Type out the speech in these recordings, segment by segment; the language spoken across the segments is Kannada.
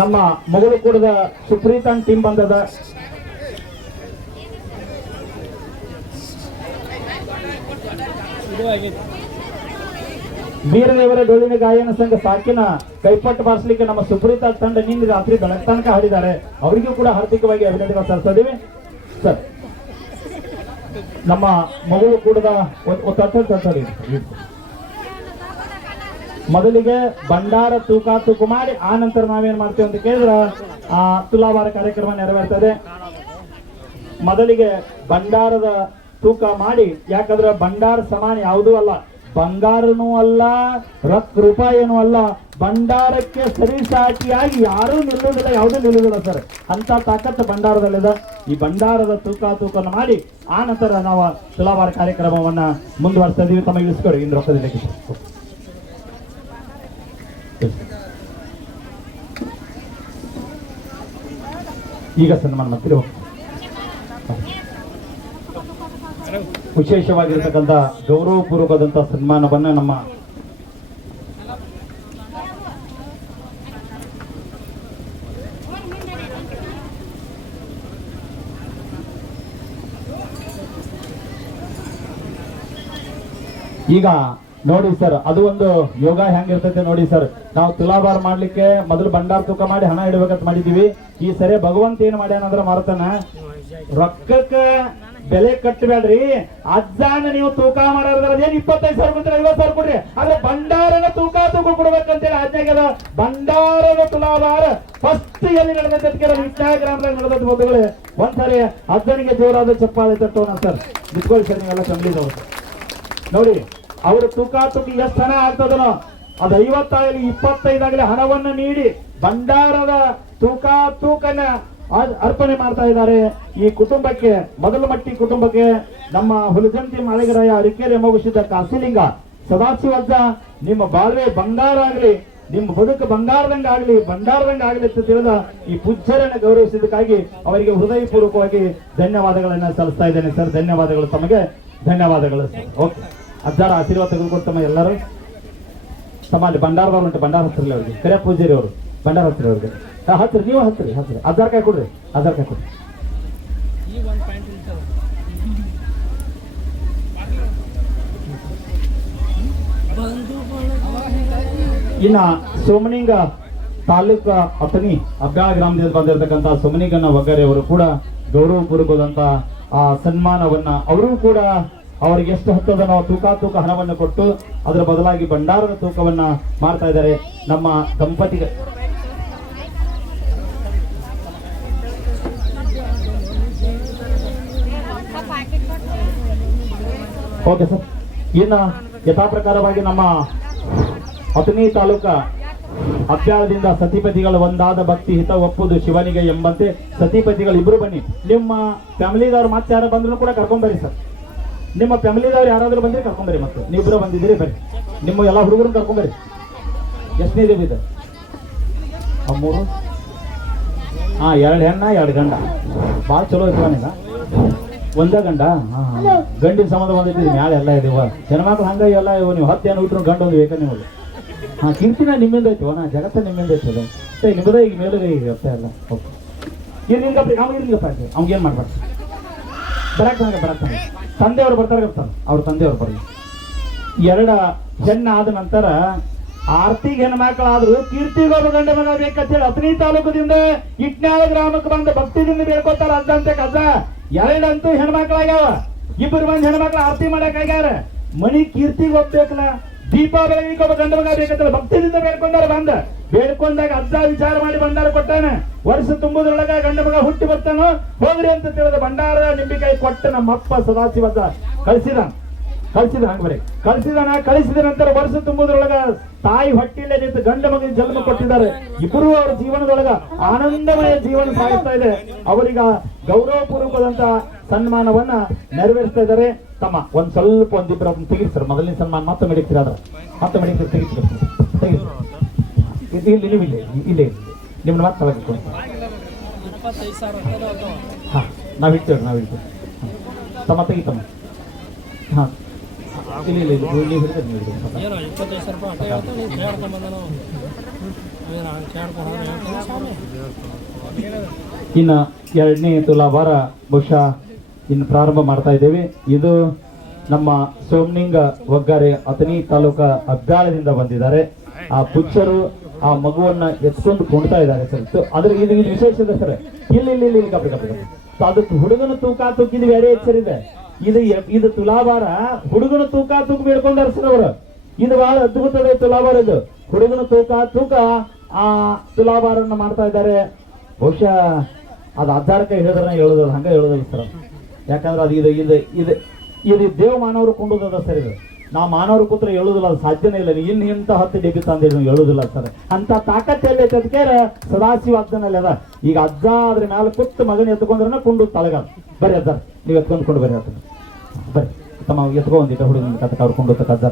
ನಮ್ಮ ಮಗಳು ಕೂಡದ ಸುಪ್ರೀತನ್ ಟೀಮ್ ಬಂದದ. ವೀರದೇವರ ಡೊಳ್ಳಿನ ಗಾಯನ ಸಂಘ ಸಾಕಿನ ಕೈಪಟ್ಟು ಬಾರಿಸಲಿಕ್ಕೆ ನಮ್ಮ ಸುಪ್ರೀತಾ ತಂಡ ನಿನ್ನೆ ರಾತ್ರಿ ಬೆಳಗ್ಗೆ ತನಕ ಹಾಡಿದ್ದಾರೆ. ಅವರಿಗೂ ಕೂಡ ಹಾರ್ದಿಕವಾಗಿ ಅಭಿನಂದನೆ ಸಲ್ಲಿಸ್ತಾ ಇದೀವಿ ಸರ್. ನಮ್ಮ ಮಗಳು ಕೂಡದ ಮೊದಲಿಗೆ ಭಂಡಾರ ತೂಕು ಮಾಡಿ ಆ ನಂತರ ನಾವೇನ್ ಮಾಡ್ತೇವೆ ಅಂತ ಕೇಳಿದ್ರೆ ತುಲಾಭಾರ ಕಾರ್ಯಕ್ರಮ ನೆರವೇರ್ತದೆ. ಮೊದಲಿಗೆ ಭಂಡಾರದ ತೂಕ ಮಾಡಿ, ಯಾಕಂದ್ರೆ ಭಂಡಾರ ಸಮಾನ ಯಾವುದೂ ಅಲ್ಲ, ಬಂಗಾರನೂ ಅಲ್ಲ, ರೂಪಾಯಿನೂ ಅಲ್ಲ, ಭಂಡಾರಕ್ಕೆ ಸರಿಸಾಟಿಯಾಗಿ ಯಾರೂ ನಿಲ್ಲುವುದಿಲ್ಲ, ಯಾವುದೂ ನಿಲ್ಲುವುದಿಲ್ಲ ಸರ್. ಅಂತ ತಾಕತ್ತು ಭಂಡಾರದಲ್ಲಿದೆ. ಈ ಭಂಡಾರದ ತೂಕವನ್ನು ಮಾಡಿ ಆ ನಂತರ ನಾವು ತುಲಾಭಾರ ಕಾರ್ಯಕ್ರಮವನ್ನ ಮುಂದುವರಿಸ್ತಾ ಇದೀವಿ. ತಮಗೆ ಇಳಿಸ್ಕೊಡಿ ಇನ್ನು ರೊಕ್ಕದಲ್ಲಿ. ಈಗ ಸನ್ಮಾನ ಮಾಡ್ತೀರಿ. ವಿಶೇಷವಾಗಿರ್ತಕ್ಕಂಥ ಗೌರವಪೂರ್ವಕದಂತ ಸನ್ಮಾನವನ್ನ ನಮ್ಮ ಈಗ ನೋಡಿ ಸರ್, ಅದು ಒಂದು ಯೋಗ ಹೆಂಗಿರ್ತೈತೆ ನೋಡಿ ಸರ್. ನಾವು ತುಲಾಭಾರ ಮಾಡ್ಲಿಕ್ಕೆ ಮೊದಲು ಭಂಡಾರ ತೂಕ ಮಾಡಿ ಹಣ ಇಡಬೇಕಂತ ಮಾಡಿದೀವಿ. ಈ ಸರಿ ಭಗವಂತ ಏನ್ ಮಾಡ್ಯಾನಂದ್ರ ಮಾರತನ ರೊಕ್ಕಕ್ಕ ಬೆಲೆ ಕಟ್ಟಬೇಡ್ರಿ, ಅಜ್ಜಾನ ನೀವು ತೂಕ ಮಾಡೋದೇನು 25,000 ಕೊಡ್ತೀರ, 50,000 ಕೊಡ್ರಿ, ಆದ್ರೆ ಭಂಡಾರನ ತೂಕ ಕೊಡ್ಬೇಕಂತೇಳಿ ಆಜ್ಞಾಗ್ಯದ. ಭಂಡಾರದ ತುಲಾಭಾರ ಫಸ್ಟ್ ಎಲ್ಲಿ ನಡೆದೈತೆ ವಿಜ್ಞಾನ ಗ್ರಾಮದಾಗ ನಡೆದ ಬಂಧುಗಳೇ. ಒಂದ್ಸರಿ ಅಜ್ಜನಿಗೆ ಜೋರಾದ ಚಪ್ಪಾಳೆ ತಟ್ಟೋಣ ಸರ್. ನಿಂತ್ಕೊಳ್ಳಿ ಸರ್, ನೀವೆಲ್ಲ ಕಂಪ್ಲೀಟ್ ನೋಡಿ. ಅವ್ರ ತೂಕಾತುಕಿ ಎಷ್ಟು ಹಣ ಆಗ್ತದನೋ ಅದು 50 ಆಗಲಿ 25 ಆಗಲಿ ಹಣವನ್ನು ನೀಡಿ ಭಂಡಾರದ ತೂಕನ ಅರ್ಪಣೆ ಮಾಡ್ತಾ ಇದ್ದಾರೆ. ಈ ಕುಟುಂಬಕ್ಕೆ, ಮೊದಲ ಮಟ್ಟಿ ಕುಟುಂಬಕ್ಕೆ ನಮ್ಮ ಹುಲಜಂತಿ ಮಾಳಿಗರಾಯ ಅರಿಕೆರೆ ಮುಗಿಸಿದ ಕಾಸಿಲಿಂಗ ಸದಾಶಿವಜ್ಜ, ನಿಮ್ಮ ಬಾಳ್ವೆ ಬಂಗಾರ ಆಗಲಿ, ನಿಮ್ಮ ಬದುಕು ಬಂಗಾರದಂಗ ಆಗಲಿ, ಭಂಡಾರದಂಗ ಆಗಲಿ ಅಂತ ತಿಳಿದ ಈ ಪೂಜ್ಯರನ್ನು ಗೌರವಿಸಿದ್ದಕ್ಕಾಗಿ ಅವರಿಗೆ ಹೃದಯಪೂರ್ವಕವಾಗಿ ಧನ್ಯವಾದಗಳನ್ನ ಸಲ್ಲಿಸ್ತಾ ಇದ್ದೇನೆ ಸರ್. ಧನ್ಯವಾದಗಳು, ತಮಗೆ ಧನ್ಯವಾದಗಳು ಸರ್. ಓಕೆ, ಅಜ್ಜಾರ ಆಶೀರ್ವಾದ ತೆಗೆದುಕೊಟ್ಟು ತಮ್ಮ ಎಲ್ಲರೂ ತಮ್ಮ ಅಲ್ಲಿ ಭಂಡಾರದವ್ರು ಉಂಟು, ಭಂಡಾರ ಹತ್ತಿರಲಿ ಅವ್ರಿಗೆ, ಕರೆ ಪೂಜಾರಿ ಅವರು ಭಂಡಾರ ಹತ್ತಿರ ಅವ್ರಿಗೆ ಹತ್ತಿರ, ನೀವು ಹತ್ತಿರಿ ಅಜ್ಜಾರ ಕಾಯಿ ಕೊಡ್ರಿ, ಅಜ್ಜಾರ ಕಾಯಿ ಕೊಡ್ರಿ. ಇನ್ನ ಸೋಮನಿಂಗ ತಾಲೂಕು ಅಥಣಿ ಅಬ್ಯಾಳ ಗ್ರಾಮದಿಂದ ಬಂದಿರತಕ್ಕಂತ ಸೋಮನಿಗನ್ನ ವಗ್ಗರೆ ಅವರು ಕೂಡ ಗೌರವಪೂರ್ವಕವಾದಂತ ಆ ಸನ್ಮಾನವನ್ನ ಅವರು ಕೂಡ ಅವರಿಗೆ ಎಷ್ಟು ಹತ್ತದ ನಾವು ತೂಕ ಹಣವನ್ನು ಕೊಟ್ಟು ಅದರ ಬದಲಾಗಿ ಭಂಡಾರದ ತೂಕವನ್ನ ಮಾಡ್ತಾ ಇದ್ದಾರೆ ನಮ್ಮ ದಂಪತಿಗೆ. Okay sir. ಇನ್ನ ಯಥಾ ಪ್ರಕಾರವಾಗಿ ನಮ್ಮ ಅಥಣಿ ತಾಲೂಕ ಅಬ್ಯಾಳದಿಂದ ಸತಿಪತಿಗಳು ಒಂದಾದ ಭಕ್ತಿ ಹಿತ ಒಪ್ಪುದು ಶಿವನಿಗೆ ಎಂಬಂತೆ ಸತಿಪತಿಗಳು ಇಬ್ರು ಬನ್ನಿ. ನಿಮ್ಮ ಫ್ಯಾಮಿಲಿದವ್ರು ಮತ್ತೆ ಯಾರು ಬಂದ್ರು ಕೂಡ ಕರ್ಕೊಂಡ್ಬರ್ರಿ ಸರ್. ನಿಮ್ಮ ಫ್ಯಾಮಿಲಿದವ್ರು ಯಾರಾದ್ರೂ ಬಂದ್ರೆ ಕರ್ಕೊಂಡ್ಬರ್ರಿ. ಮತ್ತೆ ನೀವಿಬ್ರು ಬಂದಿದ್ದೀರಿ, ಬರ್ರಿ. ನಿಮ್ಮ ಎಲ್ಲ ಹುಡುಗರು ಕರ್ಕೊಂಡ್ಬರ್ರಿ. ಎಷ್ಟನೇ ದೇವಿ ಇದೆ? 3 2 ಹೆಣ್ಣ 2 ಗಂಡ. ಭಾಳ ಚಲೋ ಐತವನಿಗ. ಒಂದ ಗಂಡ ಗಂಡಿನ ಸಂಬಂಧ ಬಂದಿದ್ದೀವಿ ಮ್ಯಾಲೆ ಎಲ್ಲ ಇದೀವ ಹೆಣ್ಮಕ್ಳು ಹಂಗ ಎಲ್ಲ ಇವು. ನೀವು 10 ಏನು ಇಟ್ರು ಗಂಡ ಒಂದು ಬೇಕಾ ನಿಮಗೆ? ಕೀರ್ತಿನ ನಿಮ್ಮಿಂದ ಐತಿವ, ನಾ ಜಗತ್ತ ನಿಮ್ಮಿಂದ ಐತದ ನಿಮ್ಮದ. ಈಗ ಮೇಲುಗೈ ಈಗ ಅರ್ಥ ಎಲ್ಲ. ಓಕೆ, ಇರ್ಲಿಂಗಪ್ಪ ಅವ್ಗೇನು ಮಾಡ್ಬಾರ್ದು, ಬರಕ್ತಾನೆ ತಂದೆಯವ್ರು ಬರ್ತಾರೆ ಗೊತ್ತಾನ, ಅವ್ರ ತಂದೆಯವ್ರು ಬರಲಿ. 2 ಹೆಣ್ಣು ಆದ ನಂತರ ಆರ್ತಿಗೆ ಹೆಣ್ಮಕ್ಳಾದ್ರು ಕೀರ್ತಿಗೊಬ್ಬ ಗಂಡ ಮಗ ಬೇಕಂತೇಳಿ ಅಥಣಿ ತಾಲೂಕದಿಂದ ಇಟ್ನಾಳ ಗ್ರಾಮಕ್ಕೆ ಬಂದ ಭಕ್ತಿದಿಂದ ಬೇಡ್ಕೋತಾರ. ಅಜ್ಜಂತೆ ಅಜ್ಜ 2 ಅಂತೂ ಹೆಣ್ಮಕ್ಳಾಗ್ಯಾವ, 2 ಮಂದಿ ಹೆಣ್ಮಕ್ಳು ಆರ್ತಿ ಮಾಡಕ್ ಆಗ್ಯಾರ. ಮನಿ ಕೀರ್ತಿಗೆ ಒಪ್ಬೇಕಲ್ಲ, ದೀಪಾವಳಿಗೆ ಒಬ್ಬ ಗಂಡ ಮಗ ಬೇಕಂತೇಳಿ ಭಕ್ತಿದಿಂದ ಬೇಡ್ಕೊಂಡಾರ. ಬೇಡ್ಕೊಂಡಾಗ ಅಜ್ಜ ವಿಚಾರ ಮಾಡಿ ಭಂಡಾರ ಕೊಟ್ಟಾನ. ವರ್ಷ ತುಂಬುದ್ರೊಳಗ ಗಂಡ ಮಗ ಹುಟ್ಟಿ ಬರ್ತಾನೋ ಹೋಗ್ರಿ ಅಂತ ತಿಳಿದ ಭಂಡಾರ ನಿಂಬಿಕಾಯಿ ಕೊಟ್ಟ ನಮ್ಮಪ್ಪ ಸದಾಶಿವಜ್ಜ ಕಳಿಸಿದ ಹಂಗ ಬರೀ ಕಳಿಸಿದ ನಂತರ ವರ್ಷ ತುಂಬುದ್ರೊಳಗ ತಾಯಿ ಹೊಟ್ಟಿಲೆ ನಿಂತು ಗಂಡ ಮಗನ ಜನ್ಮ ಕೊಟ್ಟಿದ್ದಾರೆ. ಇಬ್ಬರು ಅವರ ಜೀವನದೊಳಗ ಆನಂದಮಯ ಜೀವನ ಸಾಗಿಸ್ತಾ ಇದೆ. ಅವರಿಗ ಗೌರವಪೂರ್ವಕದಂತ ಸನ್ಮಾನವನ್ನ ನೆರವೇರಿಸ್ತಾ ಇದ್ದಾರೆ. ತಮ್ಮ ಒಂದ್ ಸ್ವಲ್ಪ ಒಂದಿಬ್ಬರು ತೆಗಿಸ್ತಾರೆ. ಮೊದಲಿನ ಸನ್ಮಾನ ಮತ್ತೆ ಮೆಡಿಕ್ತೀರ, ಅದ್ರ ಮತ್ತೆ ಮೆಡಿಕ್ತೀರಿ ತೆಗಿಸ್ತಾರೆ. ಇಲ್ಲಿ ನಿಮ್ಮನ್ನ ಮತ್ತೆ ತಗೋಬೇಕು. ಹಾ, ನಾವ್ ಇಡ್ತೇವೆ ತಮ್ಮ ತೆಗಿತಮ್ಮ. ಹಾ, ಇಲ್ಲ ನೀವು ಹಿಡಿದ್ರೆ ನೀವು ಇನ್ನು 2ನೇ ತುಲಾಭಾರ ಬಹುಶಃ ಇನ್ನು ಪ್ರಾರಂಭ ಮಾಡ್ತಾ ಇದ್ದೇವೆ. ಇದು ನಮ್ಮ ಸೋಮನಿಂಗ ಒಗ್ಗಾರೆ ಅಥಣಿ ತಾಲೂಕಾ ಅಬ್ಬ್ಯಾಳದಿಂದ ಬಂದಿದ್ದಾರೆ. ಆ ಪುಚ್ಚರು ಆ ಮಗುವನ್ನ ಎತ್ಕೊಂಡು ಕುಣ್ತಾ ಇದ್ದಾರೆ ಸರ್. ಅದ್ರ ಇದು ವಿಶೇಷ ಇದೆ ಸರ್. ಇಲ್ಲಿ ಅದಕ್ಕೆ ಹುಡುಗನ ತೂಕ ತೂಕಿದ ಬೇರೆ ಹೆಸರಿದೆ. ಇದು ತುಲಾಭಾರ ಹುಡುಗನ ತೂಕ ಬೇಡ್ಕೊಂಡಾರ ಸರ್ ಅವರು. ಇದು ಬಹಳ ಅದ್ಭುತ ತುಲಾಭಾರ. ಇದು ಹುಡುಗನ ತೂಕ ಆ ತುಲಾಭಾರನ್ನ ಮಾಡ್ತಾ ಇದ್ದಾರೆ. ಬಹುಶಃ ಅದು ಆಧಾರಕ್ಕೆ ಹೇಳಿದ್ರೆ ಹೇಳುದಲ್ಲ, ಹಂಗ ಹೇಳುದಲ್ಲ ಸರ್. ಯಾಕಂದ್ರೆ ಅದು ಇದು ದೇವ ಮಾನವರು ಕೊಂಡುದ ಸರ್. ಇದು ನಾವು ಮಾನವರು ಕೂತ್ರ ಹೇಳುದಿಲ್ಲ, ಅದು ಸಾಧ್ಯನೇ ಇಲ್ಲ. ಇಂಥ 10 ಡಿಗ್ರಿ ತಂದಿದ್ದು ಹೇಳುದಿಲ್ಲ ಸರ್. ಅಂತ ತಾಕತ್ ಎಲ್ಲಿ ಅದಕ್ಕೆ ಸದಾಶಿವ ಅಜ್ಜನಲ್ಲಿ ಅದ. ಈಗ ಅಜ್ಜ ಅದ್ರ ಮೇಲೆ ಕೂತ್ ಮಗನ ಎತ್ಕೊಂಡ್ರೆ ಕುಂಡು ತಳಗ ಬರ್ರಿ ಅಜ್ಜ, ನೀವು ಎತ್ಕೊಂಡು ಬರ್ರಿ ಅತ್ತ ಬರ್ರಿ ತಮ್ಮ ಎತ್ಕೊಂಡಿಟ್ಟ ಹುಡುಗನ ಕಥಕ ಅವ್ರು ಕೊಂಡು ಅಜ್ಜ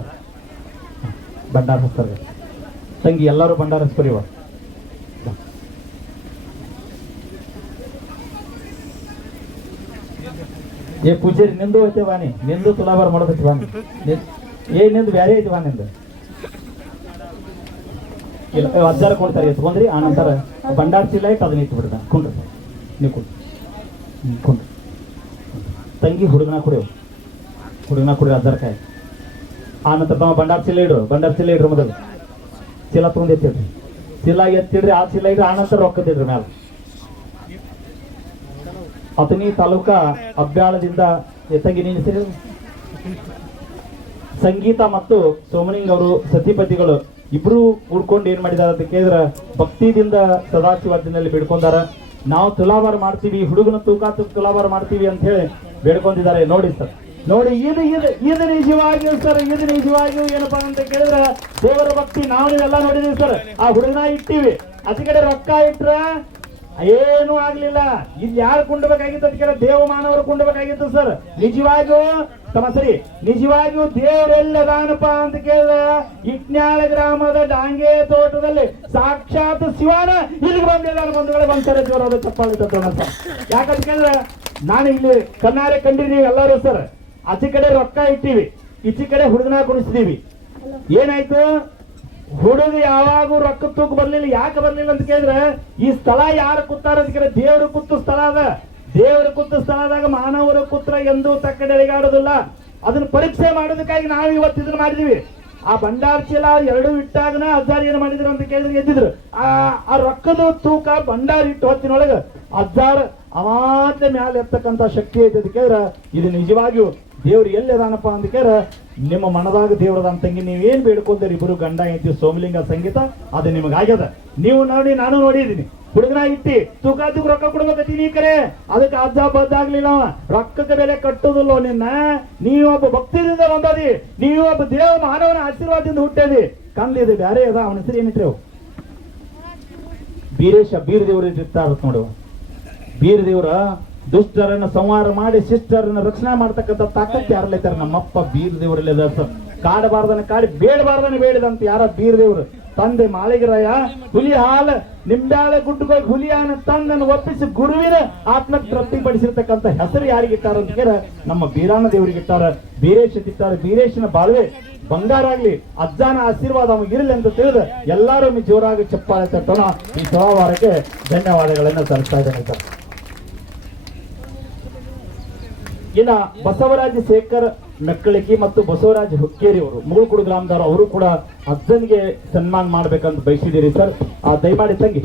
ಭಂಡಾರ ಹಚ್ತಾರೆ. ತಂಗಿ ಎಲ್ಲರೂ ಭಂಡಾರ ಹಚ್ಕೊರಿವ. ಏ ಪೂಜಾರಿ ನಿಂದು ಐತೆ ಬಾನಿ, ನಿಂದು ತುಲಾಭಾರ ಮಾಡೋದೈತಿ ಬಾನಿ. ನಿಂದು ಬ್ಯಾರೆ ಐತಿ ಬಾ ನಿಂದು. ಅಜ್ಜಾರ ಕೊಡ್ತಾರೆ, ಎತ್ಕೊಂಡ್ರಿ. ಆ ನಂತರ ಭಂಡಾರ ಚೀಲ ಇಟ್ಟು ಅದನ್ನ ಇಟ್ಟು ಬಿಡ್ದ ಕುಂಡ್ರಿ. ನೀವು ಕುಂಡ್ರಿ. ತಂಗಿ ಹುಡುಗನ ಕುಡಿ ಅಜ್ಜಾರ ಕಾಯಿ. ಆ ನಂತರ ತಮ್ಮ ಭಂಡಾರ ಚೀಲ ಇಡ್ರು ಮೊದಲು. ಚೀಲ ತಗೊಂಡು ಎತ್ತಿಡ್ರಿ, ಚೀಲ ಎತ್ತಿಡ್ರಿ. ಆ ಚೀಲ ಇಡ್ರಿ. ಆ ನಂತರ ರೊಕ್ಕದಿಡ್ರಿ ಮ್ಯಾಲ. ಅಥಣಿ ತಾಲೂಕಾ ಅಬ್ಬ್ಯಾಳದಿಂದ ತಂಗಿ ನೀನು ಹೆಸರು ಸಂಗೀತ ಮತ್ತು ಸೋಮನಿಂಗ್ ಅವರು ಸತಿಪತಿಗಳು ಇಬ್ರು ಕೂಡ್ಕೊಂಡು ಏನ್ ಮಾಡಿದಾರ ಅಂತ ಕೇಳಿದ್ರ ಭಕ್ತಿದಿಂದ ಸದಾಶಿವಾದ್ಯನಲ್ಲಿ ಬೇಡ್ಕೊಂಡಾರ. ನಾವು ತುಲಾಭಾರ ಮಾಡ್ತೀವಿ, ಹುಡುಗನ ತೂಕ ತುಲಾಭಾರ ಮಾಡ್ತೀವಿ ಅಂತ ಹೇಳಿ ಬೇಡ್ಕೊಂಡಿದ್ದಾರೆ. ನೋಡಿ ಸರ್, ನೋಡಿ ಇದು ನಿಜವಾಗಿಯೂ ಸರ್, ಇದು ನಿಜವಾಗಿಯೂ ಏನಪ್ಪಾ ಅಂತ ಕೇಳಿದ್ರ ದೇವರ ಭಕ್ತಿ. ನಾವು ನೀವೆಲ್ಲ ನೋಡಿದೀವಿ ಸರ್. ಆ ಹುಡುಗನ ಇಟ್ಟಿವಿ, ಅತಿ ಕಡೆ ರೊಕ್ಕ ಇಟ್ರ ಏನು ಆಗ್ಲಿಲ್ಲ. ಇಲ್ಲಿ ಯಾರು ಕುಂಡಬೇಕಾಗಿತ್ತು ಅದಕ್ಕೆ ದೇವ ಮಾನವರು ಕುಂಡಬೇಕಾಗಿತ್ತು ಸರ್. ನಿಜವಾಗಿಯೂ ದೇವರೆಲ್ಲದಾನಪ್ಪ ಅಂತ ಕೇಳಿದ ಇಟ್ನ್ಯಾಳ ಗ್ರಾಮದ ಡಾಂಗೆ ತೋಟದಲ್ಲಿ ಸಾಕ್ಷಾತ್ ಶಿವನ ಇಲ್ಲಿಗೆ ಬಂದಿದ್ದಾರೆ. ಬಂಧುಗಳೇ ಬಂತಾರೆ ಜೋರಾದ ಚಪ್ಪಾಳೆ ತಟ್ಟೋಣ ಸರ್. ಯಾಕಂತ ಕೇಳಿದ್ರೆ ನಾನು ಇಲ್ಲಿ ಕಣ್ಣಾರೆ ಕಂಡಿದ್ದೀವಿ ಎಲ್ಲರೂ ಸರ್. ಆಚೆ ಕಡೆ ರೊಕ್ಕ ಇಟ್ಟಿವಿ, ಈಚೆ ಕಡೆ ಹುಡುಗನ ಕುಣಿಸ್ತೀವಿ. ಏನಾಯ್ತು? ಹುಡುಗ ಯಾವಾಗೂ ರೊಕ್ಕ ತೂಕ ಬರ್ಲಿಲ್ಲ. ಯಾಕೆ ಬರ್ಲಿಲ್ಲ ಅಂತ ಕೇಳಿದ್ರೆ ಈ ಸ್ಥಳ ಯಾರು ಕೂತಾರ ಅಂತ ಕೇಳಿದ್ರೆ ದೇವ್ರ ಕೂತು ಸ್ಥಳ ಅದ. ದೇವರ ಕೂತು ಸ್ಥಳದಾಗ ಮಾನವರ ಕೂತ್ರ ಎಂದು ತಕ್ಕಡೆ ಎಳೆಗಾಡೋದಿಲ್ಲ. ಅದನ್ನ ಪರೀಕ್ಷೆ ಮಾಡೋದಕ್ಕಾಗಿ ನಾವು ಇವತ್ತು ಇದನ್ನ ಮಾಡಿದೀವಿ. ಆ ಭಂಡಾರ ಚೀಲ 2 ಇಟ್ಟಾಗನ ಅಜ್ಜಾರ್ ಏನ್ ಮಾಡಿದ್ರು ಅಂತ ಕೇಳಿದ್ರೆ ಎದ್ದಿದ್ರು. ಆ ರೊಕ್ಕದ ತೂಕ ಭಂಡಾರ ಇಟ್ಟು ಹೊತ್ತಿನೊಳಗ ಅಜ್ಜಾರ್ ಅವಾತ ಮ್ಯಾಲ ಎತ್ತಕ್ಕಂತ ಶಕ್ತಿ ಐತೆ ಅಂತ ಕೇಳಿದ್ರೆ ಇದು ನಿಜವಾಗಿಯೂ ದೇವ್ರು ಎಲ್ಲಿದಾನಪ್ಪ ಅಂತ ಕೇಳಿದ್ರೆ ನಿಮ್ಮ ಮನದಾಗ ದೇವ್ರದ ತಂಗಿ ನೀವೇನ್ ಬೇಡ್ಕೊಂಡ್ರಿ ಇಬ್ಬರು ಗಂಡ ಐತಿ ಸೋಮಲಿಂಗ ಸಂಗೀತ ಅದು ನಿಮಗಾಗ್ಯದ. ನೀವು ನೋಡಿ, ನಾನು ನೋಡಿದೀನಿ. ಹುಡುಗನ ಇಟ್ಟಿ ತೂಕ ರೊಕ್ಕ ಕೊಡ್ಬೇಕತಿ ನೀ ಕರೆ ಅದಕ್ಕೆ ಅಜ್ಜ ಬದ್ದಾಗ್ಲಿಲ್ಲ. ರೊಕ್ಕಕ್ಕೆ ಬೆಲೆ ಕಟ್ಟುದಿಲ್ಲ ನಿನ್ನ. ನೀವೊಬ್ಬ ಭಕ್ತಿದಿಂದ ಬಂದದಿ, ನೀವೊಬ್ಬ ದೇವ ಮಾನವನ ಆಶೀರ್ವಾದದಿಂದ ಹುಟ್ಟದಿ. ಕಂದಿದೆ ಬ್ಯಾರೆ ಅದ. ಅವನ ಹೆಸರು ಏನಿಟ್ರಿ? ಬೀರೇಶ. ಬೀರ್ ದೇವ್ರ ಇರ್ತಾರ ನೋಡು. ಬೀರ್ ದೇವ್ರ ದುಷ್ಟರನ್ನ ಸಂಹಾರ ಮಾಡಿ ಶಿಷ್ಟರನ್ನ ರಕ್ಷಣೆ ಮಾಡ್ತಕ್ಕಂಥ ತಾಕತ್ ಯಾರಲ್ಲೈತಾರ? ನಮ್ಮಪ್ಪ ಬೀರ್ ದೇವರಲ್ಲ ಸರ್. ಕಾಡಬಾರ್ದನ ಕಾಡಿ ಬೇಡಬಾರ್ದನೆ ಬೇಡಿದಂತ ಯಾರ ಬೀರ್ ದೇವ್ರು ತಂದೆ ಮಾಳಿಗರಾಯ ಹುಲಿ ಹಾಲು ನಿಂಬಾಳೆ ಗುಡ್ಡುಗೋಗಿ ಹುಲಿಯಾನ ತಂದನ್ನು ಒಪ್ಪಿಸಿ ಗುರುವಿನ ಆತ್ಮ ತೃಪ್ತಿಪಡಿಸಿರ್ತಕ್ಕಂಥ ಹೆಸರು ಯಾರಿಗಿಟ್ಟಾರ ಅಂತ ಕೇಳ ನಮ್ಮ ಬೀರಾನ ದೇವರಿಗಿಟ್ಟಾರ. ಬೀರೇಶ್ ಇಟ್ಟಾರ. ಬೀರೇಶನ ಬಾಳ್ವೆ ಬಂಗಾರ ಆಗ್ಲಿ, ಅಜ್ಜಾನ ಆಶೀರ್ವಾದ ಅವಾಗಿರ್ಲಿ ಅಂತ ತಿಳಿದು ಎಲ್ಲರೂ ಜೋರಾಗಿ ಚಪ್ಪಾಳೆ ತಟ್ಟೋಣ. ಈ ಸೋಮವಾರಕ್ಕೆ ಧನ್ಯವಾದಗಳನ್ನ ಸಲ್ಲಿಸ್ತಾ ಇದ್ದೇನೆ ಸರ್. ಇನ್ನ ಬಸವರಾಜ ಶೇಖರ್ ಮೆಕ್ಕಳಿಕಿ ಮತ್ತು ಬಸವರಾಜ್ ಹುಕ್ಕೇರಿ ಅವರು ಮುಗುಳ್ಕುಡು ಗ್ರಾಮದವರು, ಅವರು ಕೂಡ ಅಜ್ಜನಿಗೆ ಸನ್ಮಾನ ಮಾಡ್ಬೇಕಂತ ಬಯಸಿದ್ದೀರಿ ಸರ್. ದಯಮಾಡಿ ತಂಗಿ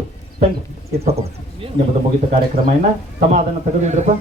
ಇದು ತಗೋ. ನಿಮ್ಮದು ಮುಗಿತ ಕಾರ್ಯಕ್ರಮ. ತಮ್ಮ ಅದನ್ನು ತೆಗೆದಿಡ್ರಪ್ಪ.